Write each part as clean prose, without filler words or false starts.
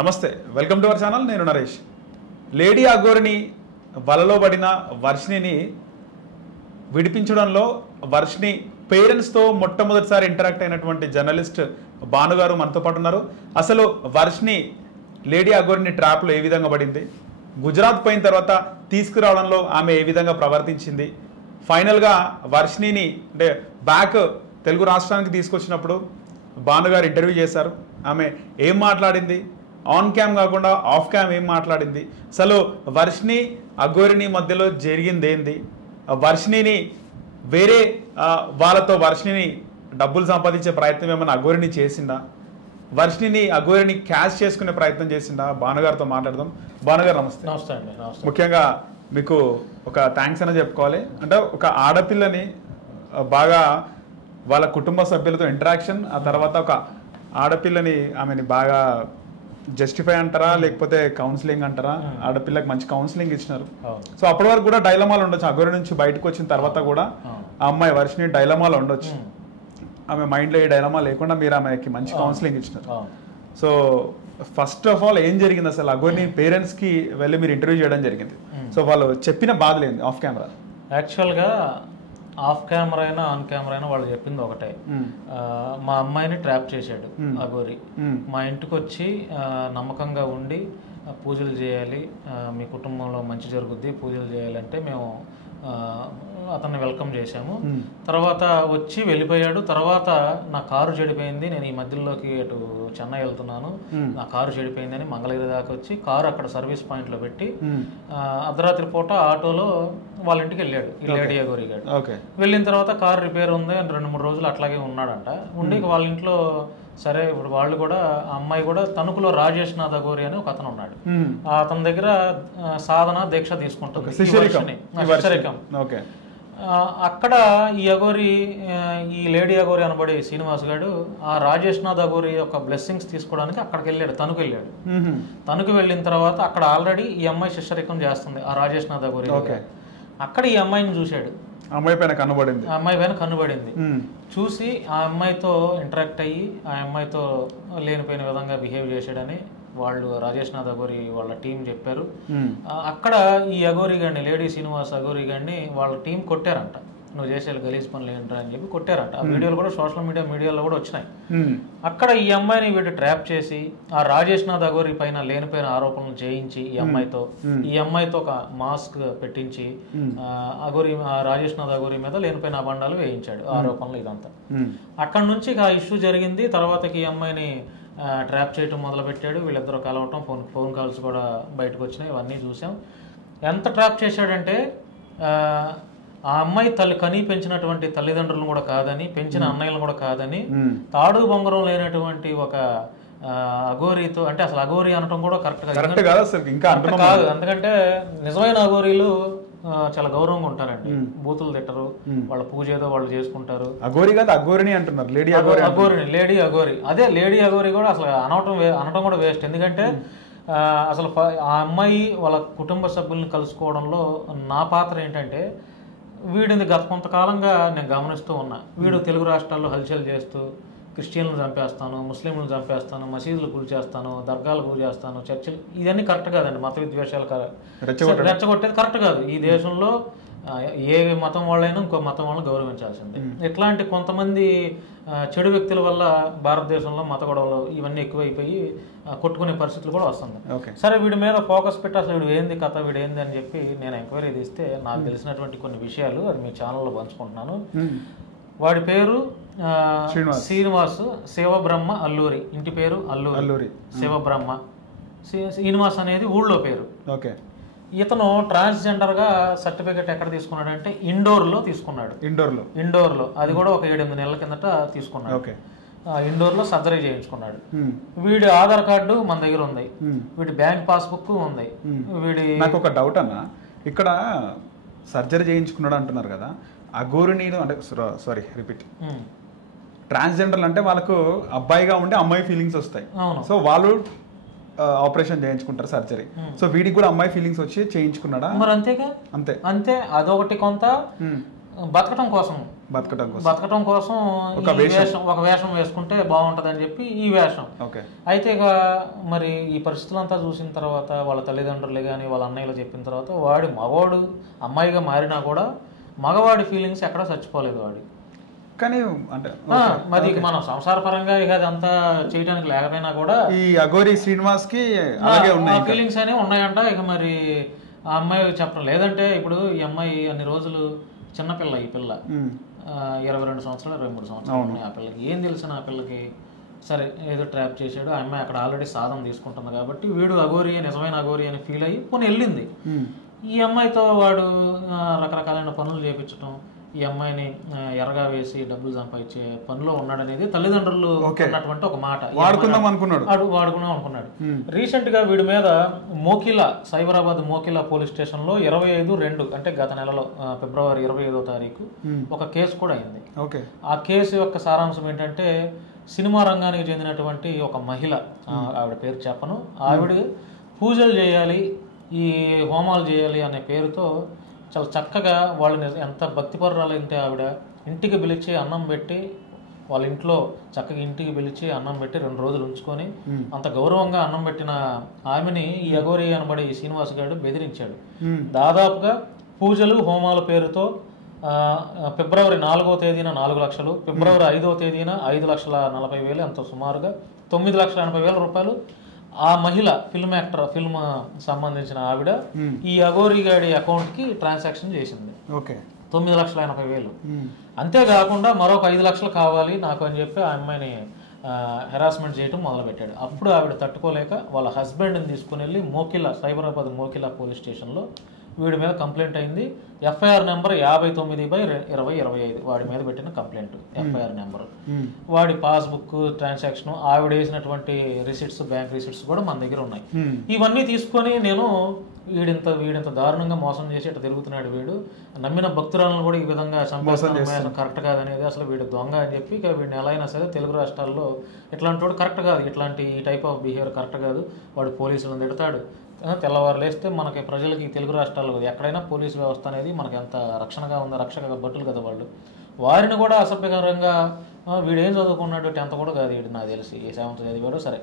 నమస్తే, welcome to our channel. నేను Naresh. Lady అఘోరిని వలలో పడిన వర్షిణిని విడిపించడంలో వర్షిణి పేరెంట్స్తో మొట్టమొదటిసారి ఇంటరాక్ట్ అయినటువంటి జర్నలిస్ట్ భాను గారు మనతో పాటు ఉన్నారు. అసలు వర్షిణి లేడీ అఘోరిని ట్రాప్లో ఏ విధంగా పడింది, గుజరాత్ పోయిన తర్వాత తీసుకురావడంలో ఆమె ఏ విధంగా ప్రవర్తించింది, ఫైనల్గా వర్షిణిని అంటే బ్యాక్ తెలుగు రాష్ట్రానికి తీసుకొచ్చినప్పుడు భాను గారు ఇంటర్వ్యూ చేశారు. ఆమె ఏం మాట్లాడింది, ఆన్ క్యామ్ కాకుండా ఆఫ్ క్యామ్ ఏం మాట్లాడింది, అసలు వర్షిణి అఘోరిని మధ్యలో జరిగింది ఏంది, వర్షిణిని వేరే వాళ్ళతో వర్షిణిని డబ్బులు సంపాదించే ప్రయత్నం ఏమైనా అఘోరిని చేసిందా, వర్షిణిని అఘోరిని క్యాష్ చేసుకునే ప్రయత్నం చేసిందా, భానుగారితో మాట్లాడదాం. భానుగారు నమస్తే. నమస్తే అండి. నమస్తే. ముఖ్యంగా మీకు ఒక థ్యాంక్స్ అనేది చెప్పుకోవాలి. అంటే ఒక ఆడపిల్లని బాగా వాళ్ళ కుటుంబ సభ్యులతో ఇంటరాక్షన్, ఆ తర్వాత ఒక ఆడపిల్లని ఆమెని బాగా జస్టిఫై అంటారా లేకపోతే కౌన్సిలింగ్ అంటారా, ఆడపిల్లకి మంచి కౌన్సిలింగ్ ఇచ్చినారు. సో అప్పటి వరకు కూడా డైలమాలు ఉండొచ్చు, అఘోరి నుంచి బయటకు వచ్చిన తర్వాత కూడా ఆ అమ్మాయి వర్షిణి డైలమాలో ఉండొచ్చు. ఆమె మైండ్లో ఏ డైలమా లేకుండా మీరు ఆమెకి మంచి కౌన్సిలింగ్ ఇచ్చినారు. సో ఫస్ట్ ఆఫ్ ఆల్ ఏం జరిగింది, అసలు అఘోరిని పేరెంట్స్కి వెళ్ళి మీరు ఇంటర్వ్యూ చేయడం జరిగింది. సో వాళ్ళు చెప్పిన బాధలేంది ఆఫ్ కెమెరా? యాక్చువల్గా ఆఫ్ కెమెరా అయినా ఆన్ కెమెరా అయినా వాళ్ళు చెప్పింది ఒకటే, మా అమ్మాయిని ట్రాప్ చేశాడు అఘోరి, మా ఇంటికి వచ్చి నమ్మకంగా ఉండి పూజలు చేయాలి, మీ కుటుంబంలో మంచి జరుగుద్ది, పూజలు చేయాలంటే మేము అతన్ని వెల్కమ్ చేశాము. తర్వాత వచ్చి వెళ్ళిపోయాడు. తర్వాత నా కారు చెడిపోయింది, నేను ఈ మధ్యలోకి అటు చెన్నై వెళ్తున్నాను, నా కారు చెడిపోయింది అని మంగళగిరి దాకా వచ్చి కారు అక్కడ సర్వీస్ పాయింట్లో పెట్టి అర్ధరాత్రి పూట ఆటోలో వాళ్ళ ఇంటికి వెళ్ళాడు ఈ లేడీ అఘోరి గారు. వెళ్ళిన తర్వాత కారు రిపేర్ ఉంది అని 2-3 రోజులు అట్లాగే ఉన్నాడంట. ఉండి వాళ్ళ ఇంట్లో సరే ఇప్పుడు వాళ్ళు కూడా ఆ అమ్మాయి కూడా తణుకులో రాజేష్ నాథ్ అఘోరి అని ఒక అతను ఉన్నాడు, అతని దగ్గర సాధన దీక్ష తీసుకుంటుంది. అక్కడ ఈ అఘోరి, ఈ లేడీ అఘోరి అనబడే శ్రీనివాస్ గారు ఆ రాజేష్ నాథ్ అఘోరి యొక్క బ్లెస్సింగ్స్ తీసుకోవడానికి అక్కడికి వెళ్ళాడు, తణుకు వెళ్ళాడు. తణుకు వెళ్ళిన తర్వాత అక్కడ ఆల్రెడీ ఈ అమ్మాయి శిష్యరికం చేస్తుంది ఆ రాజేష్ నాథ్ అఘోరి. అక్కడ ఈ అమ్మాయిని చూశాడు, అమ్మాయి పైన కన్నుబడింది. చూసి ఆ అమ్మాయితో ఇంటరాక్ట్ అయ్యి ఆ అమ్మాయితో లేనిపోయిన విధంగా బిహేవ్ చేశాడని వాళ్ళు రాజేష్ నాథ్ అఘోరి వాళ్ళ టీం చెప్పారు. అక్కడ ఈ అఘోరి గారిని, లేడీ శ్రీనివాస్ అఘోరి గారిని వాళ్ళ టీం కొట్టారంట, నువ్వు చేసే గలీజ్ పనులు ఏంట్రా అని చెప్పి కొట్టారంట. ఆ వీడియోలు కూడా సోషల్ మీడియాలో కూడా వచ్చినాయి. అక్కడ ఈ అమ్మాయిని వీడు ట్రాప్ చేసి ఆ రాజేష్ నాథ్ అఘోరి పైన లేనిపోయిన ఆరోపణలు చేయించి ఈ అమ్మాయితో ఒక మాస్క్ పెట్టించి అఘోరి, రాజేష్ నాథ్ అఘోరి మీద లేనిపోయిన అబండాలు వేయించాడు, ఆరోపణలు ఇదంతా. అక్కడ నుంచి ఆ ఇష్యూ జరిగింది. తర్వాతకి ఈ అమ్మాయిని ట్రాప్ చేయటం మొదలుపెట్టాడు, వీళ్ళిద్దరూ కలవటం, ఫోన్ కాల్స్ కూడా బయటకు వచ్చినాయి, ఇవన్నీ చూసాం. ఎంత ట్రాప్ చేశాడంటే ఆ అమ్మాయి కని పెంచినటువంటి తల్లిదండ్రులను కూడా కాదని, పెంచిన అన్నయ్యలను కూడా కాదని, తాడు బొంగరం లేనటువంటి ఒక అఘోరితో, అంటే అసలు అఘోరి అనటం కూడా కరెక్ట్ కాదు. ఎందుకంటే నిజమైన అఘోరీలు చాలా గౌరవంగా ఉంటారండి, బూతులు తిట్టరు, వాళ్ళ పూజ ఏదో వాళ్ళు చేసుకుంటారు. అఘోరిని అంటున్నారు, లేడీ అఘోరి. అదే లేడీ అఘోరి కూడా అసలు అనటం కూడా వేస్ట్. ఎందుకంటే అసలు ఆ అమ్మాయి వాళ్ళ కుటుంబ సభ్యుల్ని కలుసుకోవడంలో నా పాత్ర ఏంటంటే, వీడిని గత కొంతకాలంగా నేను గమనిస్తూ ఉన్నా, వీడు తెలుగు రాష్ట్రాల్లో హల్చల్ చేస్తూ క్రిస్టియన్లు చంపేస్తాను, ముస్లింలను చంపేస్తాను, మసీదులు కూల్చేస్తాను, దర్గాలు కూల్చేస్తాను, చర్చిలు, ఇవన్నీ కరెక్ట్ కాదండి. మత విద్వేషాలు రెచ్చగొట్టేది కరెక్ట్ కాదు. ఈ దేశంలో ఏ మతం వాళ్ళైనా ఇంకో మతం వాళ్ళని గౌరవించాల్సిందే. ఇట్లాంటి కొంతమంది చెడు వ్యక్తుల వల్ల భారతదేశంలో మత గొడవలు ఇవన్నీ ఎక్కువైపోయి కొట్టుకునే పరిస్థితులు కూడా వస్తుంది. సరే, వీడి మీద ఫోకస్ పెట్టి అసలు వీడు ఏంది కథ, వీడు ఏంది అని చెప్పి నేను ఎంక్వైరీ తీస్తే నాకు తెలిసినటువంటి కొన్ని విషయాలు అది మీ ఛానల్లో పంచుకుంటున్నాను. వాడి పేరు శ్రీనివాస్ శివబ్రహ్మ అల్లూరి, ఇంటి పేరు అల్లూరి శివబ్రహ్మ. శ్రీనివాస్ అనేది ఊళ్ళో పేరు. ఇతను ట్రాన్స్జెండర్ గా సర్టిఫికెట్ ఎక్కడ తీసుకున్నాడంటే ఇండోర్లో తీసుకున్నాడు. ఇండోర్లో అది కూడా ఒక 7-8 నెలల కిందట తీసుకున్నాడు. ఇండోర్లో సర్జరీ చేయించుకున్నాడు. వీడి ఆధార్ కార్డు మన దగ్గర ఉంది, వీడి బ్యాంక్ పాస్బుక్ ఉంది. నాకు ఒక డౌట్ అన్న, ఇక్కడ సర్జరీ చేయించుకున్నాడు అంటున్నారు కదా, అఘోరిని అంటే సారీ రిపీట్, ట్రాన్స్జెండర్లు అంటే వాళ్ళకు అబ్బాయిగా ఉండే అమ్మాయి ఫీలింగ్స్ వస్తాయి. సో వాళ్ళు ఆపరేషన్ చేయించుకుంటారు, సర్జరీ. సో వీడికి కూడా అమ్మాయి ఫీలింగ్స్ వచ్చి చేయించుకున్నాడా? మరి అంతేగా, అంతే అదొకటి కొంత. బతకటం కోసం ఒక వేషం వేసుకుంటే బాగుంటుందని చెప్పి ఈ వేషం. అయితే ఇక మరి ఈ పరిస్థితులంతా చూసిన తర్వాత వాళ్ళ తల్లిదండ్రులు కానీ వాళ్ళ అన్నయ్యలు చెప్పిన తర్వాత వాడి మగవాడు అమ్మాయిగా మారినా కూడా మగవాడి ఫీలింగ్స్ ఎక్కడా చచ్చిపోలేదు వాడి. కానీ అంటే మరి మనం సంసార పరంగా ఇక అదంతా చేయడానికి లేకపోయినా కూడా ఈ అఘోరి శ్రీనివాస్ కి అలాగే ఉన్నాయి ఫీలింగ్స్ అనేవి ఉన్నాయంట. ఇక మరి ఆ అమ్మాయి చెప్పడం లేదంటే ఇప్పుడు ఈ అమ్మాయి అన్ని రోజులు చిన్నపిల్ల, ఈ పిల్ల 22 సంవత్సరాలు 23 సంవత్సరాలు ఉన్నాయి ఆ పిల్లకి. ఏం తెలిసిన ఆ పిల్లకి? సరే ఏదో ట్రాప్ చేశాడు, ఆ అమ్మాయి అక్కడ ఆల్రెడీ సాధన తీసుకుంటుంది కాబట్టి వీడు అఘోరి, నిజమైన అఘోరి అని ఫీల్ అయ్యి పోనీ వెళ్ళింది. ఈ అమ్మాయితో వాడు రకరకాలైన పనులు చేయించడం, ఈ అమ్మాయిని ఎరగా వేసి డబ్బులు సంపాదించే పనిలో ఉన్నాడనేది తల్లిదండ్రులు అన్నటువంటి ఒక మాట. వాడుకుందాం అనుకున్నాడు. రీసెంట్ గా వీడి మీద మోకిలా, సైబరాబాద్ మోకిలా పోలీస్ స్టేషన్ లో 25/2 అంటే గత నెలలో ఫిబ్రవరి 25వ తారీఖు ఒక కేసు కూడా అయింది. ఆ కేసు యొక్క సారాంశం ఏంటంటే సినిమా రంగానికి చెందినటువంటి ఒక మహిళ, ఆవిడ పేరు చెప్పను, ఆవిడ పూజలు చేయాలి, ఈ హోమాలు చేయాలి అనే పేరుతో చాలా చక్కగా వాళ్ళని ఎంత భక్తిపరురాలు అంటే ఆవిడ ఇంటికి పిలిచి అన్నం పెట్టి, వాళ్ళ ఇంట్లో చక్కగా ఇంటికి పిలిచి అన్నం పెట్టి 2 రోజులు ఉంచుకొని అంత గౌరవంగా అన్నం పెట్టిన ఆమెని ఈ అఘోరి అనబడి ఈ శ్రీనివాస్ గారు బెదిరించాడు. దాదాపుగా పూజలు హోమాల పేరుతో ఫిబ్రవరి 4వ తేదీన 4 లక్షలు, ఫిబ్రవరి 5వ తేదీన 5,40,000, అంత సుమారుగా 9,80,000 రూపాయలు ఆ మహిళ ఫిల్మ్ యాక్టర్, ఫిల్మ్ సంబంధించిన ఆవిడ ఈ అఘోరి గాడి అకౌంట్ కి ట్రాన్సాక్షన్ చేసింది. 9,80,000. అంతేకాకుండా మరొక 5 లక్షలు కావాలి నాకు అని చెప్పి ఆ అమ్మాయిని హెరాస్మెంట్ చేయడం మొదలుపెట్టాడు. అప్పుడు ఆవిడ తట్టుకోలేక వాళ్ళ హస్బెండ్ని తీసుకుని వెళ్ళి మోకిలా, సైబరాబాద్ మోకిలా పోలీస్ స్టేషన్లో వీడి మీద కంప్లైంట్ అయింది. ఎఫ్ఐఆర్ నెంబర్ 59/2025 వాడి మీద పెట్టిన కంప్లైంట్ ఎఫ్ఐఆర్ నెంబర్. వాడి పాస్బుక్, ట్రాన్సాక్షన్, ఆవిడ వేసినటువంటి రిసిట్స్, బ్యాంక్ రిసిట్స్ కూడా మన దగ్గర ఉన్నాయి. ఇవన్నీ తీసుకొని నేను వీడింత దారుణంగా మోసం చేసి ఇట్లా తిరుగుతున్నాడు వీడు, నమ్మిన భక్తురాలను కూడా ఈ విధంగా చంపేస్తాను, కరెక్ట్ కాదనేది, అసలు వీడు దొంగ అని చెప్పి ఇక వీడిని ఎలా అయినా సరే తెలుగు రాష్ట్రాల్లో ఇట్లాంటి వాడు కరెక్ట్ కాదు, ఇట్లాంటి ఈ టైప్ ఆఫ్ బిహేవియర్ కరెక్ట్ కాదు, వాడు పోలీసులను తిడతాడు, తెల్లవారు లేస్తే మనకి ప్రజలకి తెలుగు రాష్ట్రాల్లో ఎక్కడైనా పోలీసు వ్యవస్థ అనేది మనకి ఎంత రక్షణగా ఉందో, రక్షక భటులు కదా వాళ్ళు, వారిని కూడా అసభ్యకరంగా వీడేం చదువుకున్నాడు, 10th కూడా కాదు వీడు, నాకు తెలిసి 7th చదివాడు. సరే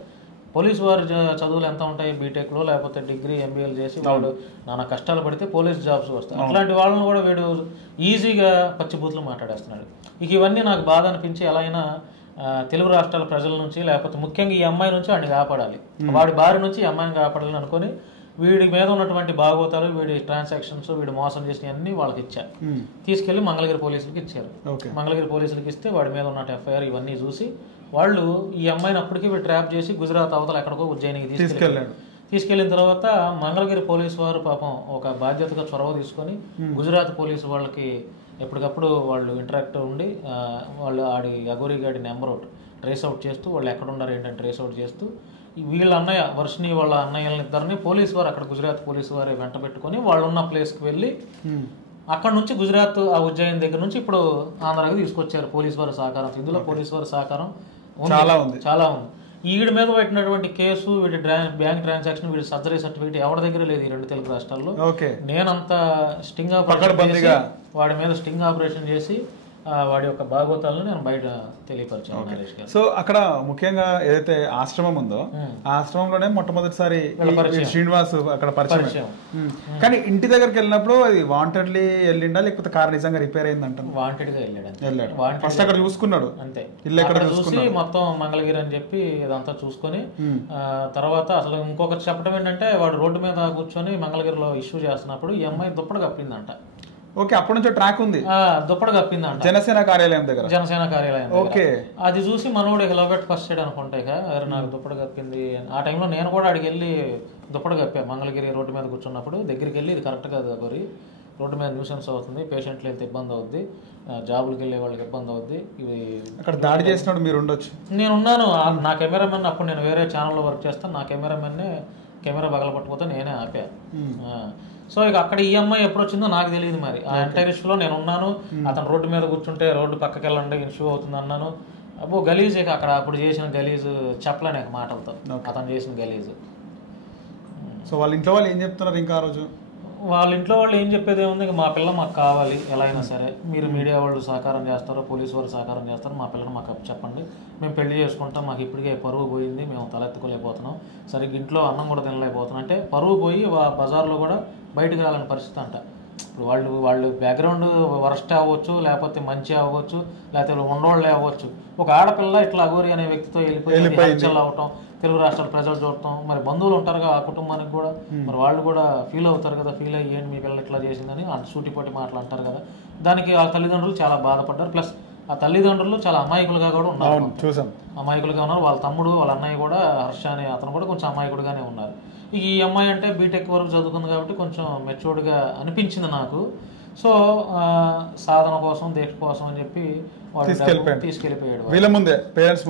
పోలీసు వారి చదువులు ఎంత ఉంటాయి, బీటెక్లో లేకపోతే డిగ్రీ, ఎంబీఏలు చేసి వాడు నానా కష్టాలు పడితే పోలీస్ జాబ్స్ వస్తాయి. అట్లాంటి వాళ్ళని కూడా వీడు ఈజీగా పచ్చిబూతులు మాట్లాడేస్తున్నాడు. ఇక ఇవన్నీ నాకు బాధ అనిపించి ఎలా అయినా తెలుగు రాష్ట్రాల ప్రజల నుంచి, లేకపోతే ముఖ్యంగా ఈ అమ్మాయి నుంచి వాడిని కాపాడాలి, వాడి బారి నుంచి ఈ అమ్మాయిని కాపాడాలని అనుకుని వీడి మీద ఉన్నటువంటి భాగవతాలు, వీడి ట్రాన్సాక్షన్స్, వీడు మోసం చేసినవన్నీ వాళ్ళకి ఇచ్చారు. తీసుకెళ్లి మంగళగిరి పోలీసులకి ఇచ్చారు. మంగళగిరి పోలీసులకి ఇస్తే వాడి మీద ఉన్న ఎఫ్ఐఆర్ ఇవన్నీ చూసి వాళ్ళు ఈ అమ్మాయిని అప్పటికీ వీడు ట్రాప్ చేసి గుజరాత్ అవతల ఎక్కడికో ఉజ్జయినికి తీసుకెళ్లిన తర్వాత మంగళగిరి పోలీసు వారు పాపం ఒక బాధ్యతగా చొరవ తీసుకొని గుజరాత్ పోలీసు వాళ్ళకి ఎప్పటికప్పుడు వాళ్ళు ఇంటరాక్ట్ ఉండి వాళ్ళు ఆడి అఘోరి గాడి నెంబర్ అవుట్ ట్రేస్ అవుట్ చేస్తూ, వాళ్ళు ఎక్కడ ఉన్నారు ఏంటంటే ట్రేస్ అవుట్ చేస్తూ, వీళ్ళ అన్నయ్య వర్షిని వాళ్ళ అన్నయ్యలిద్దరిని పోలీసు వారు అక్కడ గుజరాత్ పోలీసు వారు వెంట పెట్టుకొని వాళ్ళు ఉన్న ప్లేస్కి వెళ్ళి అక్కడ నుంచి గుజరాత్ ఆ ఉజ్జయిన్ దగ్గర నుంచి ఇప్పుడు ఆంధ్రాకి తీసుకొచ్చారు పోలీసు వారి సహకారం. ఇందులో పోలీసు వారి సహకారం చాలా ఉంది. వీడి మీద పెట్టినటువంటి కేసు, వీడి బ్యాంక్ ట్రాన్సాక్షన్, వీడి సర్జరీ సర్టిఫికేట్ ఎవరి దగ్గర లేదు ఈ 2 తెలుగు రాష్ట్రాల్లో. నేనంత స్టింగ్ ఆపరేషన్ వాడి మీద స్టింగ్ ఆపరేషన్ చేసి వాడి యొక్క భాగవతాలను నేను బయట తెలియపరిచాను నరేష్ గారు. సో అక్కడ ముఖ్యంగా ఏదైతే ఆశ్రమం ఉందో ఆ ఆశ్రమంలోనే మొట్టమొదటిసారి శ్రీనివాస్ అక్కడ పరిచయం. కానీ ఇంటి దగ్గరికి వెళ్ళినప్పుడు అది వాంటెడ్లీ వెళ్ళిండా లేకపోతే కార్ నిజంగా రిపేర్ అయిందంట? వాంటెడ్ గా వెళ్ళాడు. ఫస్ట్ అక్కడ చూసుకున్నాడు, అంతే, ఇల్లు ఎక్కడ చూసి మొత్తం మంగళగిరి అని చెప్పి ఇదంతా చూసుకొని తర్వాత అసలు ఇంకొకటి చెప్పడం ఏంటంటే వాడు రోడ్డు మీద కూర్చొని మంగళగిరిలో ఇష్యూ చేస్తున్నప్పుడు ఈ అమ్మాయి దుప్పటి కప్పిందంట. ఓకే, అప్పటి నుంచి ట్రాక్ ఉంది, దుప్పటి కప్పిందంట జనసేన కార్యాలయం దగ్గర. ఓకే, అది చూసి మనోడు హెలోబెట్ ఫస్ట్ సైడ్ అనుకుంటే నాకు దుప్పటి కప్పింది. ఆ టైంలో నేను కూడా అడిగి వెళ్ళి దుప్పటి కప్పా. మంగళగిరి రోడ్డు మీద కూర్చున్నప్పుడు దగ్గరికి వెళ్ళి ఇది కరెక్ట్ కాదు అఘోరి, రోడ్డు మీద న్యూసెన్స్ అవుతుంది, పేషెంట్లు వెళ్తే ఇబ్బంది అవుద్ది, జాబులకి వెళ్ళే వాళ్ళకి ఇబ్బంది అవుద్ది, ఇవి అక్కడ దాడి చేసినప్పుడు మీరు ఉండొచ్చు. నేనున్నాను, నా కెమెరామెన్ అప్పుడు నేను వేరే ఛానల్లో వర్క్ చేస్తాను, నా కెమెరామెన్నే కెమెరా పగల పట్టుకోతే నేనే ఆపా. సో ఇక అక్కడ ఈ అమ్మాయి ఎప్పుడు వచ్చిందో నాకు తెలియదు. మరి ఆ ఎంటైర్ ఇష్యూలో నేను ఉన్నాను. అతను రోడ్డు మీద కూర్చుంటే రోడ్డు పక్కకి వెళ్ళండి ఇష్యూ అవుతుంది అన్నాను. అబ్బో గలీజ్, ఇక అక్కడ అప్పుడు చేసిన గలీజు చెప్పలేను మాటలతో, అతను చేసిన గలీజు. సో వాళ్ళ ఇంట్లో వాళ్ళు ఏం చెప్తున్నారు ఇంకా ఆ రోజు? వాళ్ళ ఇంట్లో వాళ్ళు ఏం చెప్పేది ఏముంది, మా పిల్ల మాకు కావాలి ఎలా అయినా సరే, మీరు మీడియా వాళ్ళు సహకారం చేస్తారో పోలీసు వాళ్ళు సహకారం చేస్తారో మా పిల్లని మాకు చెప్పండి, మేము పెళ్లి చేసుకుంటాం, మాకు ఇప్పటికే పరువు పోయింది, మేము తలెత్తుకోలేకపోతున్నాం, సరిగ్గా ఇంట్లో అన్నం కూడా తినలేకపోతున్నాం అంటే పరువు పోయి బజార్లో కూడా బయటకు రాలని పరిస్థితి అంట. ఇప్పుడు వాళ్ళు బ్యాక్గ్రౌండ్ వరస్ట్ అవ్వచ్చు, లేకపోతే మంచి అవ్వచ్చు, లేకపోతే ఉండవాళ్ళే అవ్వచ్చు, ఒక ఆడపిల్ల ఇట్లా అఘోరి అనే వ్యక్తితో వెళ్ళిపోయి అవటం, తెలుగు రాష్ట్రాల ప్రజలు చూడటం, మరి బంధువులు ఉంటారుగా ఆ కుటుంబానికి కూడా, మరి వాళ్ళు కూడా ఫీల్ అవుతారు కదా, ఫీల్ అయ్యి ఏంటి మీ పిల్ల ఇట్లా చేసిందని సూటిపోటి మాటలు అంటారు కదా, దానికి ఆ తల్లిదండ్రులు చాలా బాధపడ్డారు. ప్లస్ ఆ తల్లిదండ్రులు చాలా అమాయకులుగా కూడా ఉన్నారు, అమాయకులుగా ఉన్నారు. వాళ్ళ తమ్ముడు వాళ్ళ అన్నయ్య కూడా హర్ష అనే అతను కూడా కొంచెం అమాయకుడుగానే ఉన్నారు. ఈ అమ్మాయి అంటే బీటెక్ వరకు చదువుకుంది కాబట్టి కొంచెం మెచ్యూర్డ్గా అనిపించింది నాకు. సో సాధన కోసం దీక్ష కోసం అని చెప్పి తీసుకెళ్ళిపోయాడు. వీళ్ళ ముందే పేరెంట్స్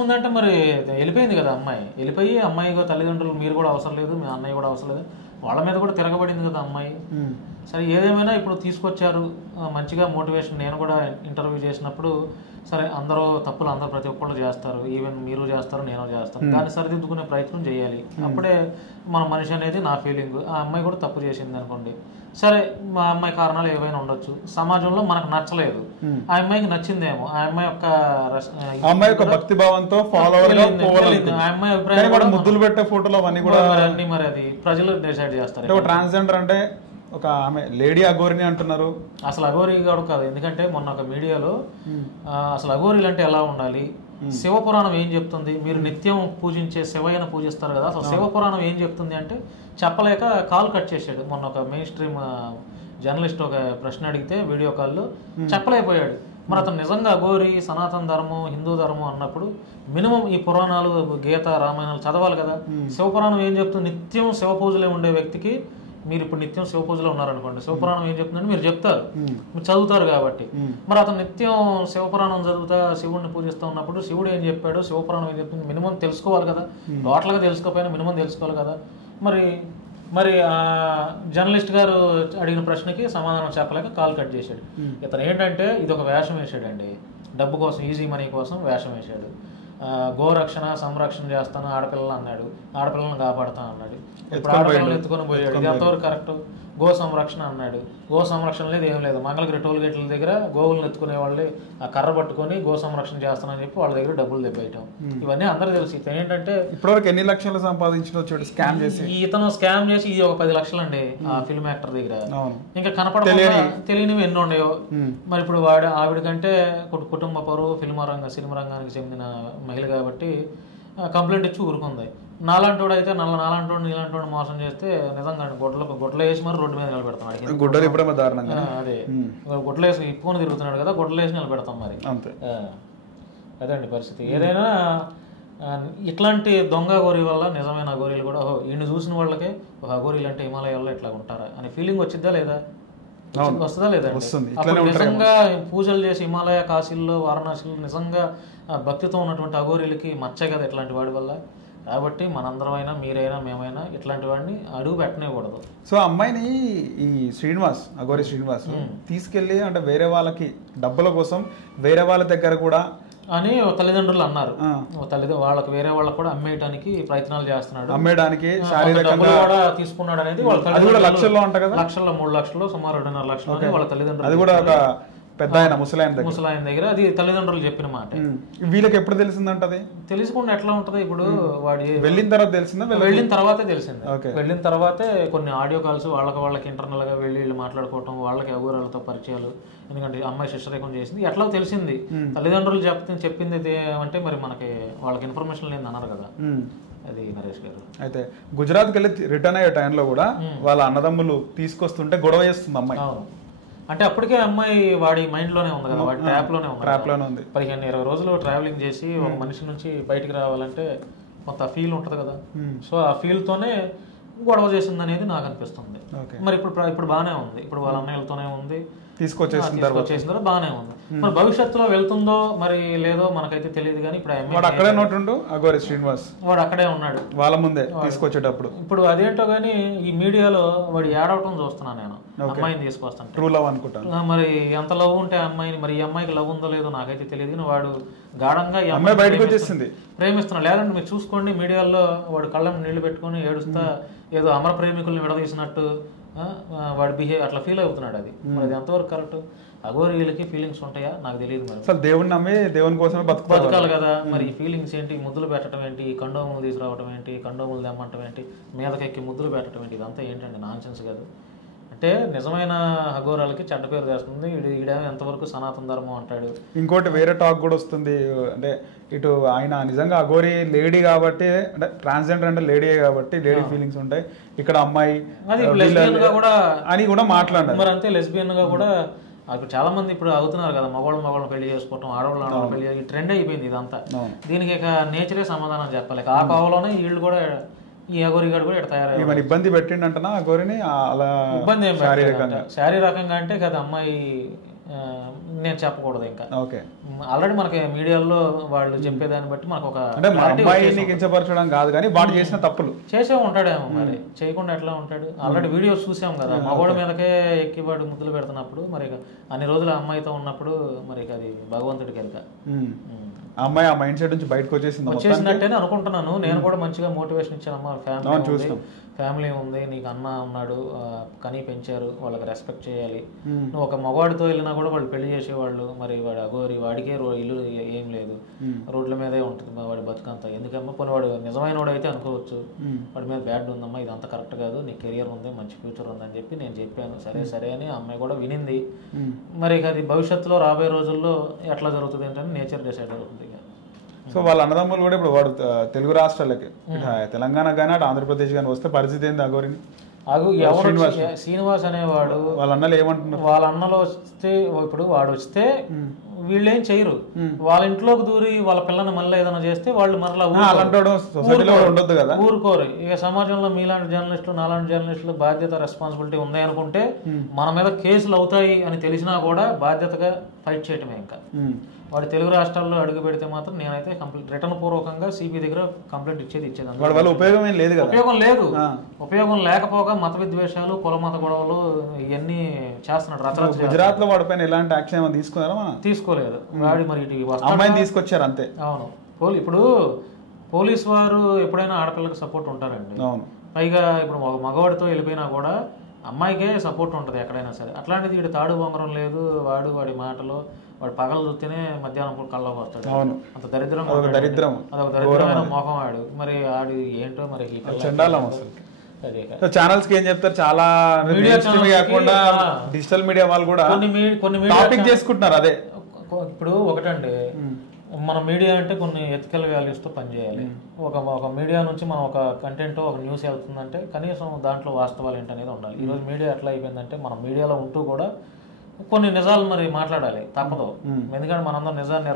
ముందే అంటే మరి వెళ్ళిపోయింది కదా అమ్మాయి, వెళ్ళిపోయి అమ్మాయి తల్లిదండ్రులు మీరు కూడా అవసరం లేదు, మీ అన్నయ్య కూడా అవసరం లేదు, వాళ్ళ మీద కూడా తిరగబడింది కదా అమ్మాయి. సరే ఏదేమైనా ఇప్పుడు తీసుకొచ్చారు మంచిగా మోటివేషన్. నేను కూడా ఇంటర్వ్యూ చేసినప్పుడు సరే అందరూ తప్పులు అందరూ ప్రతి ఒక్కళ్ళు చేస్తారు, ఈవెన్ మీరు చేస్తారు నేను చేస్తాను, దాన్ని సరిదిద్దుకునే ప్రయత్నం చేయాలి, అప్పుడే మన మనిషి అనేది నా ఫీలింగ్. ఆ అమ్మాయి కూడా తప్పు చేసింది అనుకోండి, సరే మా అమ్మాయి కారణాలు ఏవైనా ఉండొచ్చు, సమాజంలో మనకు నచ్చలేదు, ఆ అమ్మాయికి నచ్చిందేమో, ఆ అమ్మాయి యొక్క భక్తి భావంతో ఆ అమ్మాయి అభిప్రాయం ముద్దులు పెట్టే ఫోటోలు అవన్నీ కూడా అన్ని మరి అది ప్రజలు డిసైడ్ చేస్తారు. ట్రాన్స్జెండర్ అంటే ఒక ఆమె లేడీ అఘోరిని అంటున్నారు, అసలు అఘోరి కూడా కాదు. ఎందుకంటే మొన్న ఒక మీడియాలో అసలు అఘోరీలు అంటే ఎలా ఉండాలి, శివపురాణం ఏం చెప్తుంది, మీరు నిత్యం పూజించే శివయ్యను పూజిస్తారు కదా, అసలు శివపురాణం ఏం చెప్తుంది అంటే చెప్పలేక కాల్ కట్ చేశాడు. మొన్న ఒక మెయిన్ స్ట్రీమ్ జర్నలిస్ట్ ఒక ప్రశ్న అడిగితే వీడియో కాల్లో చెప్పలేకపోయాడు. మరి అతను నిజంగా అఘోరి సనాతన ధర్మం హిందూ ధర్మం అన్నప్పుడు మినిమం ఈ పురాణాలు గీత రామాయణాలు చదవాలి కదా. శివపురాణం ఏం చెప్తుంది, నిత్యం శివ పూజలే ఉండే వ్యక్తికి, మీరు ఇప్పుడు నిత్యం శివ పూజలో ఉన్నారనుకోండి, శివపురాణం ఏం చెప్తుందంటే మీరు చెప్తారు, మీరు చదువుతారు కాబట్టి. మరి అతను నిత్యం శివపురాణం చదువుతా శివుడిని పూజిస్తూ ఉన్నప్పుడు శివుడు ఏం చెప్పాడు, శివపురాణం ఏం చెప్తుంది, మినిమం తెలుసుకోవాలి కదా, టోటల్గా తెలుసుకోకపోయినా మినిమం తెలుసుకోవాలి కదా. మరి ఆ జర్నలిస్ట్ గారు అడిగిన ప్రశ్నకి సమాధానం చెప్పలేక కాల్ కట్ చేశాడు. ఇతను ఏంటంటే ఇది ఒక వేషం వేసాడండి, డబ్బు కోసం ఈజీ మనీ కోసం వేషం వేశాడు. గోరక్షణ సంరక్షణ చేస్తాను ఆడపిల్లలు అన్నాడు, ఆడపిల్లలను కాపాడుతాను అన్నాడు, ఇప్పుడు ఆడపిల్లలు ఎత్తుకొని పోయాడు, ఇది ఎంతవరకు కరెక్ట్. గో సంరక్షణ అన్నాడు, గో సంరక్షణ లేదు ఏం లేదు, మంగళగిరి టోల్ గేట్ల దగ్గర గోవులను ఎత్తుకునే వాళ్ళు ఆ కర్ర పట్టుకొని గో సంరక్షణ చేస్తానని చెప్పి వాళ్ళ దగ్గర డబ్బులు దెబ్బేయటం, ఇవన్నీ అందరూ తెలుసు. ఇతను ఏంటంటే ఇప్పటివరకు ఎన్ని లక్షలు సంపాదించిన స్కామ్ చేసి, ఇతను స్కామ్ చేసి ఇది ఒక 10 లక్షలు అండి ఆ ఫిల్మ్ యాక్టర్ దగ్గర, ఇంకా కనపడకుండా తెలియనివి ఎన్నో ఉండేవో. మరి ఇప్పుడు ఆవిడ కంటే కుటుంబ పరువు సినిమా రంగానికి చెందిన మహిళ కాబట్టి కంప్లైంట్ ఇచ్చి ఊరుకుంది. నాలాంటి వాడు అయితే నాలాంటి నీలాంటి మోసం చేస్తే నిజంగా గుడ్డలు వేసి మరి రోడ్డు మీద నిలబెడతాం. గుడ్డలు ఇప్పుడేమో దారుణంగా అదే గుడ్డలు వేసి ఇప్పుకొని తిరుగుతున్నాడు కదా, గుడ్డలు వేసి నిలబెడతాం మరి. అదండి పరిస్థితి. ఏదైనా ఇట్లాంటి దొంగ అఘోరీ వల్ల నిజమైన అఘోరీలు కూడా ఈయన చూసిన వాళ్ళకే ఒక అఘోరీలు అంటే హిమాలయాల్లో ఇట్లా ఉంటారా అనే ఫీలింగ్ వచ్చిద్దా లేదా, వస్తుందా లేదా? నిజంగా పూజలు చేసి హిమాలయ కాశీల్లో వారణాసిలో నిజంగా భక్తితో ఉన్నటువంటి అఘోరీలకి మచ్చే కదా ఇట్లాంటి వాడి వల్ల. కాబట్టి మనందరమైనా మీరైనా మేమైనా ఇట్లాంటి వాడిని అడుగు పెట్టనేకూడదు. సో అమ్మాయిని ఈ అఘోరి శ్రీనివాస్ తీసుకెళ్ళి అంటే వేరే వాళ్ళకి డబ్బుల కోసం వేరే వాళ్ళ దగ్గర కూడా అని తల్లిదండ్రులు అన్నారు. వాళ్ళకి వేరే వాళ్ళకి కూడా అమ్మేయడానికి ప్రయత్నాలు చేస్తున్నాడు, అమ్మేయడానికి కూడా తీసుకున్నాడు అనేది వాళ్ళ లక్షల్లో అంట కదా, లక్షల్లో 3 లక్షలు సుమారు 2.5 లక్షలు వాళ్ళ తల్లిదండ్రులు. అది కూడా ఒక పెద్ద ఆయన ముసలాయన దగ్గర అది తల్లిదండ్రులు చెప్పిన మాట. వీళ్ళకి ఎప్పుడు తెలిసిందంట? అది తెలుసుకుండా ఎట్లా ఉంటది, ఇప్పుడు వాడి వెళ్ళిన తర్వాత తెలిసిందా? వెళ్ళిన తర్వాతే తెలిసింది. వెళ్ళిన తర్వాతే కొన్ని ఆడియో కాల్స్ వాళ్ళకి ఇంటర్నల్ గా వెళ్ళి మాట్లాడుకోవటం, వాళ్ళకి అఘోరాలతో పరిచయాలు. ఎందుకంటే అమ్మాయి శిష్యరేఖం చేసింది ఎట్లా తెలిసింది, తల్లిదండ్రులు చెప్పింది అంటే మరి మనకి వాళ్ళకి ఇన్ఫర్మేషన్ లేదు అన్నారు కదా. అది నరేష్ గారు అయితే గుజరాత్కి వెళ్ళి రిటర్న్ అయ్యే టైంలో కూడా వాళ్ళ అన్నదమ్ములు తీసుకొస్తుంటే గొడవ చేస్తుంది అమ్మాయి. అంటే అప్పటికే అమ్మాయి వాడి మైండ్ లోనే ఉంది కదా, వాడి ట్రాప్ లోనే ఉంది. 15-20 రోజులు ట్రావెలింగ్ చేసి ఒక మనిషి నుంచి బయటికి రావాలంటే కొంత ఫీల్ ఉంటది కదా. సో ఆ ఫీల్ తోనే గొడవ చేసింది అనేది నాకు అనిపిస్తుంది. మరి ఇప్పుడు బాగానే ఉంది, ఇప్పుడు వాళ్ళ అన్నయ్యలతోనే ఉంది, తీసుకొచ్చేసిన తర్వాత బాగానే ఉంది. మరి భవిష్యత్తులో వెళ్తుందో మరి లేదో మనకైతే తెలియదు. కానీ ఇప్పుడు వాడు అక్కడే ఉన్నాడు వాళ్ళ ముందే తీసుకొచ్చేటప్పుడు. ఇప్పుడు అదేంటో గానీ ఈ మీడియాలో వాడు ఏడవటం చూస్తున్నా నేను, అమ్మాయిని తీసుకొస్తాను. ట్రూ లవ్ అనుకుంటాను. మరి ఎంత లవ్ ఉంటే అమ్మాయిని, మరి ఈ అమ్మాయికి లవ్ ఉందో లేదో నాకైతే తెలియదు. కానీ వాడు గాఢంగా ఈ అమ్మాయి బయటకు వచ్చేసింది ప్రేమిస్తున్నాడు. లేదంటే మీరు చూసుకోండి మీడియాలో వాడు కళ్ళం నీళ్లు పెట్టుకుని ఏడుస్తా ఏదో అమర ప్రేమికుల్ని విడదీసినట్టు వాడి బిహేవ్ అట్లా ఫీల్ అవుతున్నాడు. అది మరి అది ఎంతవరకు కరెక్ట్? అఘోరీలకి ఫీలింగ్స్ ఉంటాయా నాకు తెలియదు. మరి అసలు దేవుడిని నమ్మి దేవుని కోసమే బతకాలి కదా. మరి ఈ ఫీలింగ్స్ ఏంటి? ముద్దులు పెట్టడం ఏంటి? కండోములు తీసుకురావడం ఏంటి? కండోములు తెమ్మంటం ఏంటి? మీదకెక్కి ముద్దులు పెట్టడం ఏంటి? ఇదంతా ఏంటండి? నాన్సెన్స్ కదా. అంటే నిజమైన అఘోరాలకి చెడ్డ పేరు తెస్తుంది. ఈడేమో ఎంతవరకు సనాతన ధర్మం అంటాడు. ఇంకోటి వేరే టాక్ కూడా వస్తుంది, అంటే ఇటు ఆయన నిజంగా అఘోరి లేడీ కాబట్టి, అంటే ట్రాన్స్జెండర్ అంటే లేడీ కాబట్టి లేడీ ఫీలింగ్స్ ఉంటాయి, ఇక్కడ అమ్మాయి అని కూడా మాట్లాడారు. మరి అంతే లెస్బియన్ గా కూడా ఇప్పుడు చాలా మంది ఇప్పుడు అవుతున్నారు కదా, మగవాళ్ళు పెళ్లి చేసుకోవటం, ఆడవాళ్ళు పెళ్లి ఈ ట్రెండ్ అయిపోయింది ఇదంతా. దీనికి ఇక నేచరే సమాధానం చెప్పలేక ఆ కోవలోనే వీళ్ళు కూడా ఈ అఘోరిగాడు కూడా ఇక్కడ తయారయ్యారు. ఇబ్బంది పెట్టిండంటనా అఘోరిని? అలా ఇబ్బంది ఏం శారీరకంగా అంటే కదా అమ్మాయి నేను చెప్పకూడదు ఇంకా. ఆల్రెడీ మనకి మీడియాలో వాళ్ళు చెప్పేదాన్ని బట్టి మనకు ఒక కించపరచడం కాదు కానీ వాడు చేసిన తప్పులు చేసే ఉంటాడేమో, మరి చేయకుండా ఎట్లా ఉంటాడు? ఆల్రెడీ వీడియోస్ చూసాం కదా, మగోడ మీదకే ఎక్కి వాడు ముద్దులు పెడుతున్నప్పుడు, మరి అన్ని రోజులు అమ్మాయితో ఉన్నప్పుడు మరి అది భగవంతుడికి ఎరుక. అమ్మాయి ఆ మైండ్ సెట్ నుంచి బయటకు వచ్చేసినట్టేనే అనుకుంటున్నాను. నేను కూడా మంచిగా మోటివేషన్ ఇచ్చాను. అమ్మ ఫ్యామిలీ ఉంది, నీకు అన్న ఉన్నాడు, కనీ పెంచారు, వాళ్ళకి రెస్పెక్ట్ చేయాలి. నువ్వు ఒక మగవాడితో వెళ్ళినా కూడా వాళ్ళు పెళ్లి చేసేవాళ్ళు. మరి వాడు అఘోరి, వాడికే ఇల్లు ఏం లేదు, రోడ్ల మీదే ఉంటుంది వాడి బతుకంతా. ఎందుకమ్మా పోనీ వాడు నిజమైన వాడు అయితే అనుకోవచ్చు, వాడి మీద బ్యాడ్ ఉందమ్మా, ఇదంతా కరెక్ట్ కాదు, నీ కెరియర్ ఉంది, మంచి ఫ్యూచర్ ఉందని చెప్పి నేను చెప్పాను. సరే అని అమ్మాయి కూడా వినింది. మరి అది భవిష్యత్తులో రాబోయే రోజుల్లో ఎట్లా జరుగుతుంది ఏంటని నేచర్ డిసైడ్ అవుతుంది. సో వాళ్ళ అన్నదమ్ములు కూడా ఇప్పుడు వాడు తెలుగు రాష్ట్రాలకి, తెలంగాణ కానీ అటు ఆంధ్రప్రదేశ్ కానీ వస్తే పరిస్థితి ఏంది అఘోరిని? శ్రీనివాస్ అనేవాడు వాళ్ళ అన్నలు ఏమంటున్నారు? వాళ్ళ అన్నలు వస్తే, ఇప్పుడు వాడు వస్తే వీళ్ళేం చేయరు, వాళ్ళ ఇంట్లోకి దూరి వాళ్ళ పిల్లని మళ్ళీ ఏదైనా చేస్తే వాళ్ళు మరలా ఉండొద్దు కదా, ఊరుకోరు. ఇక సమాజంలో మీలాంటి జర్నలిస్టులు, నాలాంటి జర్నలిస్టులు బాధ్యత, రెస్పాన్సిబిలిటీ ఉంది అనుకుంటే మన మీద కేసులు అవుతాయి అని తెలిసినా కూడా బాధ్యతగా ఫైట్ చేయటమే. ఇంకా వాడు తెలుగు రాష్ట్రాల్లో అడుగు పెడితే మాత్రం నేనైతే కంప్లీట్ రిటర్న్ పూర్వకంగా సిపి దగ్గర కంప్లైంట్ ఇచ్చేది. ఉపయోగం లేదు. ఉపయోగం లేకపోగా మత విద్వేషాలు, కుల మత గొడవలు ఇవన్నీ చేస్తున్నాడు. గుజరాత్ లో వాడి పైన ఎలాంటి యాక్షన్ తీసుకున్నారా? తీసుకోలేదు. వాడి మరి అమ్మాయిని తీసుకొచ్చారు అంతే. అవును. ఇప్పుడు పోలీసు వారు ఎప్పుడైనా ఆడపిల్లకి సపోర్ట్ ఉంటారండి. పైగా ఇప్పుడు మగవాడితో వెళ్ళిపోయినా కూడా అమ్మాయికే సపోర్ట్ ఉంటుంది ఎక్కడైనా సరే. అట్లాంటిది వీడు తాడు బొంగరం లేదు, వాడి మాటలు, వాడు పగలు చూస్తేనే మధ్యాహ్నం పూట కళ్ళకి వస్తాడు. అంత దరిద్రం, అదొక దరిద్రమైన మోహం వాడు. మరి ఆడు ఏంటో మరి ఛానల్స్ కి ఏం చెప్తారు, చాలా మీడియా కాకుండా డిజిటల్ మీడియా వాళ్ళు కూడా కొన్ని టాపిక్ చేసుకుంటున్నారు. అదే ఇప్పుడు ఒకటండి, మన మీడియా అంటే కొన్ని ఎథికల్ వాల్యూస్తో పనిచేయాలి. ఒక మీడియా నుంచి మనం ఒక కంటెంట్, ఒక న్యూస్ వెళ్తుందంటే కనీసం దాంట్లో వాస్తవాలు ఏంటనేది ఉండాలి. ఈరోజు మీడియా ఎట్లా అయిపోయిందంటే మనం మీడియాలో ఉంటూ కూడా కొన్ని నిజాలు మరి మాట్లాడాలి, తప్పదు. ఎందుకంటే మనందరం నిజాన్ని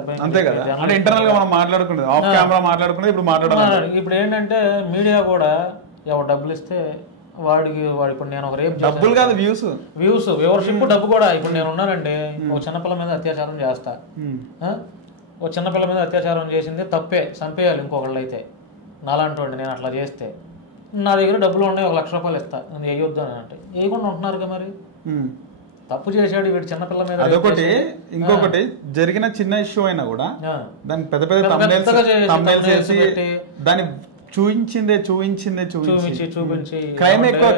ఇప్పుడు ఏంటంటే మీడియా కూడా ఎవరు డబ్బులు ఇస్తే వాడు ఇప్పుడు నేను ఒక రేపు డబ్బులు కాదు, వ్యూస్ వ్యూవర్షిప్ డబ్బు కూడా. ఇప్పుడు నేను ఉన్నానండి, ఒక చిన్నపిల్ల మీద అత్యాచారం చేస్తా, ఒక చిన్నపిల్ల మీద అత్యాచారం చేసింది తప్పే, చంపేయాలి ఇంకొకళ్ళు అయితే నాలాంటి వాడిని. నేను అట్లా చేస్తే నా దగ్గర డబ్బులు ఉన్నాయి, 1 లక్ష రూపాయలు ఇస్తా, నేను వేయొద్దు అని అంటే వేయకుండా ఉంటున్నారు. మరి తప్పు చేశాడు వీడు చిన్నపిల్ల మీద. అదొకటి. ఇంకొకటి, జరిగిన చిన్న ఇష్యూ అయినా కూడా దాన్ని పెద్ద పెద్ద దాన్ని చూపించి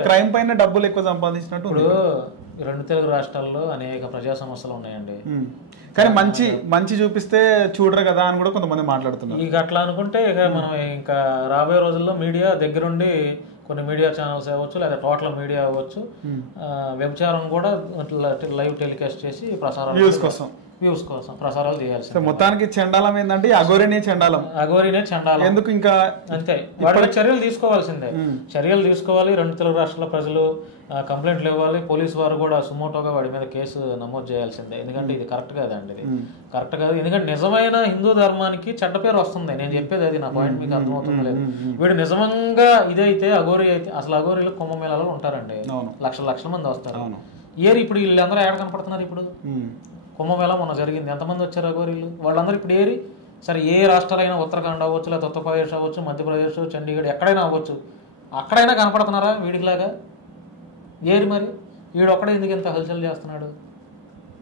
క్రైమ్ పైన డబ్బులు ఎక్కువ సంపాదించినట్టు. ఇప్పుడు 2 తెలుగు రాష్ట్రాల్లో అనేక ప్రజా సమస్యలు ఉన్నాయండి, కానీ మంచి చూపిస్తే చూడరు కదా అని కూడా కొంతమంది మాట్లాడుతున్నారు. ఇక అట్లా అనుకుంటే ఇక మనం ఇంకా రాబోయే రోజుల్లో మీడియా దగ్గరుండి కొన్ని మీడియా ఛానల్స్ అవ్వచ్చు, లేదా టోటల్ మీడియా అవ్వచ్చు, వ్యభిచారం కూడా లైవ్ టెలికాస్ట్ చేసి ప్రసారాలు వ్యూస్ కోసం ప్రసారాలు చేయాల్సి. మొత్తానికి చండాలం ఏంటంటే అఘోరినే చండాలం. ఎందుకు ఇంకా అంతే. వాటి చర్యలు తీసుకోవాల్సిందే, చర్యలు తీసుకోవాలి. 2 తెలుగు రాష్ట్రాల ప్రజలు కంప్లైంట్లు ఇవ్వాలి. పోలీసు వారు కూడా సుమోటోగా వాడి మీద కేసు నమోదు చేయాల్సిందే. ఎందుకంటే ఇది కరెక్ట్ కాదండి, ఇది కరెక్ట్ కాదు. ఎందుకంటే నిజమైన హిందూ ధర్మానికి చెడ్డ పేరు వస్తుంది. నేను చెప్పేది అది, నా పాయింట్ మీకు అర్థమవుతుంది లేదు. వీడు నిజంగా ఇదైతే అఘోరి అయితే, అసలు అఘోరీలు కుంభమేళాలో ఉంటారండి, లక్షల మంది వస్తారు. ఇప్పుడు వీళ్ళందరూ ఏడ కనపడుతున్నారు? ఇప్పుడు కుంభమేళా మొన్న జరిగింది, ఎంతమంది వచ్చారు అఘోరీలు? వాళ్ళందరూ ఇప్పుడు సరే ఏ రాష్ట్రాలైనా, ఉత్తరాఖండ్ అవ్వచ్చు, లేదా ఉత్తరప్రదేశ్ అవ్వచ్చు, మధ్యప్రదేశ్, చండీగఢ్, ఎక్కడైనా అవ్వచ్చు, అక్కడైనా కనపడుతున్నారా వీడికిలాగా? మరి వీడు ఒక్కడే ఎందుకు ఇంత హల్చల్ చేస్తున్నాడు?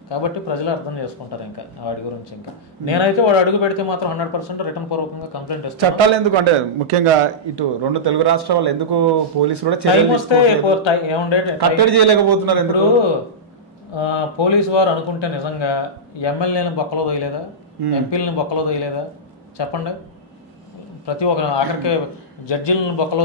కాబట్టి ప్రజలు అర్థం చేసుకుంటారు ఇంకా వాడి గురించి. ఇంకా నేనైతే వాడు అడుగు పెడితే మాత్రం 100% రిటర్న్ పూర్వకంగా కంప్లైంట్ ఇస్తాను. చట్టాలు ఎందుకు అంటే ముఖ్యంగా ఇటు 2 తెలుగు రాష్ట్రాలు ఎందుకు పోలీసులు కూడా టైం వస్తే ఏముండే కట్టడి చేయలేకపోతున్నారు? ఇప్పుడు పోలీసు వారు అనుకుంటే నిజంగా ఎమ్మెల్యేని బొక్కలో తోయలేదా, ఎంపీలని బొక్కలో తోయలేదా చెప్పండి? ప్రతి ఒక్క ఆఖరికి జడ్జిలను బొక్కలో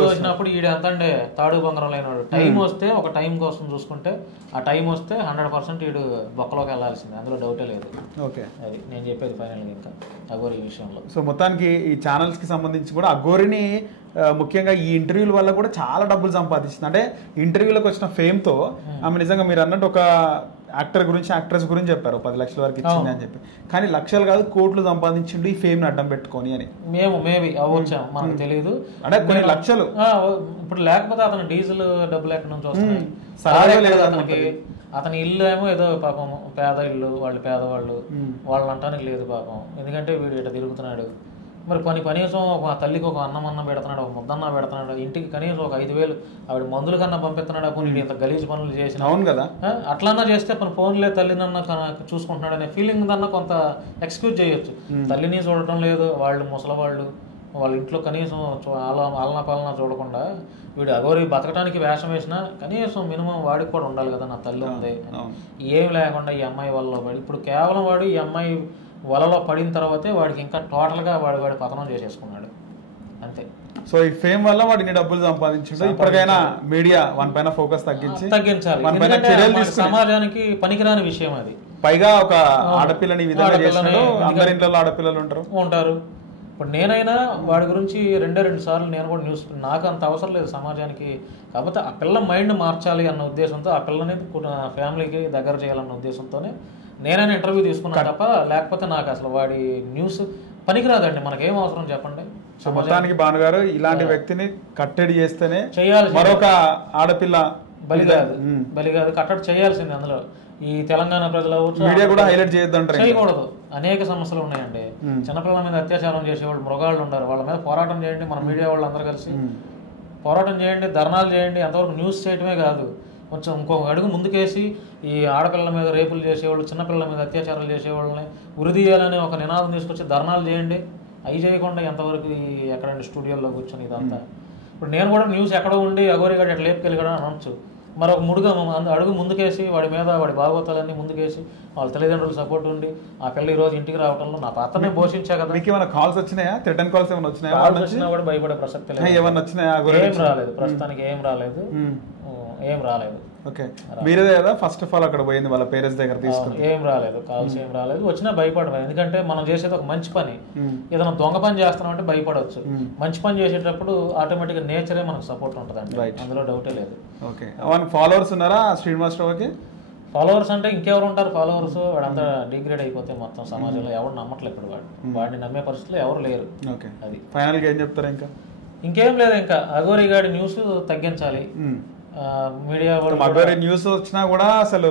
తోసినప్పుడు ఈడు ఎంత అండి తాడు బంగారం లేనివాడు. టైం వస్తే ఒక టైం కోసం చూసుకుంటే ఆ టైం వస్తే 100% ఈడు బొక్కలోకి వెళ్ళాల్సింది, అందులో డౌటే లేదు. ఓకే, అది నేను చెప్పేది ఫైనల్గా ఇంకా అఘోరి ఈ విషయంలో. సో మొత్తానికి ఈ ఛానల్స్ కి సంబంధించి కూడా అఘోరిని ముఖ్యంగా ఈ ఇంటర్వ్యూల వల్ల కూడా చాలా డబ్బులు సంపాదిస్తుంది. అంటే ఇంటర్వ్యూలకు వచ్చిన ఫేమ్ తో ఆమె నిజంగా మీరు అన్నట్టు ఒక యాక్టర్ గురించి యాక్ట్రెస్ గురించి చెప్పారు 10 లక్షల వరకు ఇచ్చింది అని చెప్పి, కానీ లక్షలు కాదు కోట్లు సంపాదించిండు ఈ ఫేమ్ ని అడ్డం పెట్టుకొని అని. మేబీ అవ్వచ్చాం, మనకు తెలియదు. అంటే కొన్ని లక్షలు ఇప్పుడు లేకపోతే అతను డీజిల్ డబ్బులు ఎక్కడి నుంచి వస్తున్నాయి? అతనికి అతని ఇల్లు ఏమో ఏదో పాపం పేద ఇల్లు, వాళ్ళు పేదవాళ్ళు, వాళ్ళు అంటానికి లేదు పాపం. ఎందుకంటే వీడు ఇట్లా తిరుగుతున్నాడు. మరి కనీసం ఒక తల్లికి ఒక అన్నం పెడుతున్నాడు, ఒక ముద్దన్న పెడుతున్నాడు, ఇంటికి కనీసం ఒక 5,000 ఆవిడ మందుల కన్నా పంపిస్తున్నాడు. అప్పుడు ఇంత గలీజ్ పనులు చేసిన అవును కదా, అట్లన్నా చేస్తే ఫోన్లే తల్లినన్నా చూసుకుంటున్నాడు అనే ఫీలింగ్ దన్నా కొంత ఎక్స్క్యూజ్ చేయొచ్చు. తల్లిని చూడటం లేదు, వాళ్ళు ముసలవాళ్ళు, వాళ్ళ ఇంట్లో కనీసం ఆలనా పాలనా చూడకుండా వీడు అఘోరి బతకడానికి వేషం వేసినా కనీసం మినిమం వాడికి కూడా ఉండాలి కదా, నా తల్లి ఉంది ఏం లేకుండా ఈ అమ్మాయి వల్ల పడి ఇప్పుడు కేవలం వాడు ఈ అమ్మాయి వలలో పడిన తర్వాతే వాడికి ఇంకా టోటల్గా వాడి పతనం చేసేసుకున్నాడు అంతే. సో ఈ ఫేమ్ వల్ల వాడు ఇన్ని డబ్బులు సంపాదించాడు. ఇప్పటికైనా మీడియా వన్ పైన ఫోకస్ తగ్గించాలి. సమాజానికి పనికిరాని విషయం అది. పైగా ఒక ఆడపిల్లని విధంగా చేసినాడు. అందరి ఇంట్లో ఆడపిల్లలు ఉంటారు. ఇప్పుడు నేనైనా వాడి గురించి 2 సార్లు నేను కూడా న్యూస్, నాకు అంత అవసరం లేదు సమాజానికి. కాకపోతే ఆ పిల్ల మైండ్ మార్చాలి అన్న ఉద్దేశంతో, ఆ పిల్లని ఫ్యామిలీకి దగ్గర చేయాలన్న ఉద్దేశంతోనే నేనైనా ఇంటర్వ్యూ తీసుకున్నాను తప్ప లేకపోతే నాకు అసలు వాడి న్యూస్ పనికిరాదండి. మనకేం అవసరం చెప్పండి? సో మొత్తానికి భానుగారు ఇలాంటి వ్యక్తిని కట్టడి చేస్తేనే చేయాలి, మరొక ఆడపిల్ల బలి కాదు కట్టడి చేయాల్సింది. అందులో ఈ తెలంగాణ ప్రజలు మీడియా కూడా హైలైట్ చేయకూడదు. అనేక సమస్యలు ఉన్నాయండి. చిన్నపిల్లల మీద అత్యాచారం చేసేవాళ్ళు, మృగాళ్ళు ఉన్నారు, వాళ్ళ మీద పోరాటం చేయండి. మన మీడియా వాళ్ళు అందరూ కలిసి పోరాటం చేయండి, ధర్నాలు చేయండి. ఎంతవరకు న్యూస్ చేయటమే కాదు, కొంచెం ఇంకొక అడుగు ముందుకేసి ఈ ఆడపిల్లల మీద రేపులు చేసేవాళ్ళు, చిన్నపిల్లల మీద అత్యాచారాలు చేసేవాళ్ళని ఉరిదీయాలని ఒక నినాదం తీసుకొచ్చి ధర్నాలు చేయండి. అవి చేయకుండా ఎంతవరకు ఎక్కడండి స్టూడియోలో కూర్చొని ఇదంతా. ఇప్పుడు నేను కూడా న్యూస్ ఎక్కడో ఉండి అఘోరి గారు ఎట్లా లేపుకెళ్ళగడం అనొచ్చు. మరొక అడుగు ముందుకేసి వాడి మీద వాడి భాగవతాలన్నీ ముందుకేసి వాళ్ళ తల్లిదండ్రులు సపోర్ట్ ఉండి ఆ పిల్ల ఈ రోజు ఇంటికి రావడంలో నా పాత్రనే పోషించా కదా. మీకు ఏమైనా కాల్స్ వచ్చినాయా? రిటర్న్ కాల్స్ ఏమైనా వచ్చినాయా? వచ్చినా కూడా భయపడే ప్రసక్తి లేదు. ఏమన్నా వచ్చినాయా? ఏం రాలేదు, ప్రస్తుతానికి ఏం రాలేదు. ఓకే, మీరే కదా ఫస్ట్ ఆఫ్ ఆల్ అక్కడ పోయింది వాళ్ళ పేరెంట్స్ దగ్గర తీసుకుని? ఏం రాలేదు, కాల్స్ ఏం రాలేదు. వచ్చినా భయపడలేదు. ఎందుకంటే మనం చేసేది ఒక మంచి పని. ఏదైనా దొంగ పని చేస్తున్నాం అంటే భయపడవచ్చు. మంచి పని చేసేటప్పుడు ఆటోమేటిక్గా నేచరే మనకు సపోర్ట్ ఉంటుంది, అందులో డౌటే లేదు. ఓకే, ఫాలోవర్స్ ఉన్నారా శ్రీనివాస్ రావుకి? ఫాలోవర్స్ అంటే ఇంకెవరు ఉంటారు? ఫాలోవర్స్ వాడంతా డిగ్రేడ్ అయిపోతే మొత్తం సమాజంలో ఎవరు నమ్మట్లేదు. ఇప్పుడు వాడిని నమ్మే పరిస్థితుల్లో ఎవరు లేరు. ఓకే, అది ఫైనల్ గా ఏం చెప్తారు? ఇంకేం లేదు, ఇంకా అఘోరి గారి న్యూస్ తగ్గించాలి. మీడియా అఘోరి న్యూస్ వచ్చినా కూడా అసలు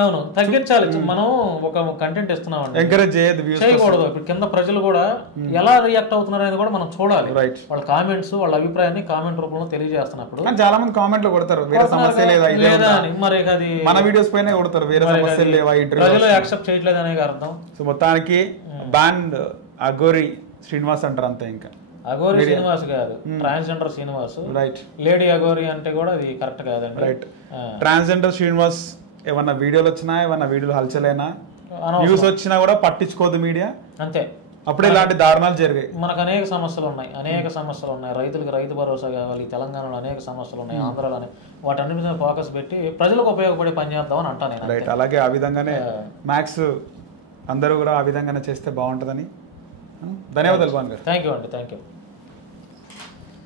అవును తగ్గించాలి. మనం ఒక కంటెంట్ ఇస్తున్నాం అంటే ఎంకరేజ్ చేయకూడదు. ఇప్పుడు కింద ప్రజలు కూడా ఎలా రియాక్ట్ అవుతున్నారు అనేది కూడా మనం చూడాలి. వాళ్ళ కామెంట్స్, వాళ్ళ అభిప్రాయాన్ని కామెంట్ రూపంలో తెలియజేస్తున్నప్పుడు చాలా మంది కామెంట్ లో కొడతారు వేరే సమస్య లేదా అని. మరి అది మన వీడియోస్ పైన కొడతారు వేరే సమస్యలు లేవా, ప్రజలు యాక్సెప్ట్ చేయట్లేదు అనేది అర్థం. సో మొత్తానికి బ్యాండ్ అఘోరి శ్రీనివాస్ అంటారు అంతే. ఇంకా అఘోరి శ్రీనివాస్ కాదు, transgender Srinivas. Right, lady Aghori అంటే కూడా అది కరెక్ట్ కాదండి. రైట్, ట్రాన్స్జెండర్ శ్రీనివాస్ ఏమన్నా వీడియోలు వచ్చినా, ఏమన్నా వీడియోలు హల్చలైనా, న్యూస్ వచ్చినా కూడా పట్టించుకోదు మీడియా అంతే. అప్పుడే ఇలాంటి దారుణాలు జరిగాయి. మనకు అనేక సమస్యలు ఉన్నాయి. రైతులకు రైతు భరోసా కావాలి, తెలంగాణలో అనేక సమస్యలు ఉన్నాయి, ఆంధ్రాలో వాటన్నిటి మీద ఫోకస్ పెట్టి ప్రజలకు ఉపయోగపడే పని చేద్దాం అని అంటాను. రైట్, అలాగే ఆ విధంగానే మ్యాక్స్ అందరూ కూడా ఆ విధంగానే చేస్తే బాగుంటుందని. ధన్యవాదాలు భాను గారు. థ్యాంక్ యూ అండి, థ్యాంక్ యూ.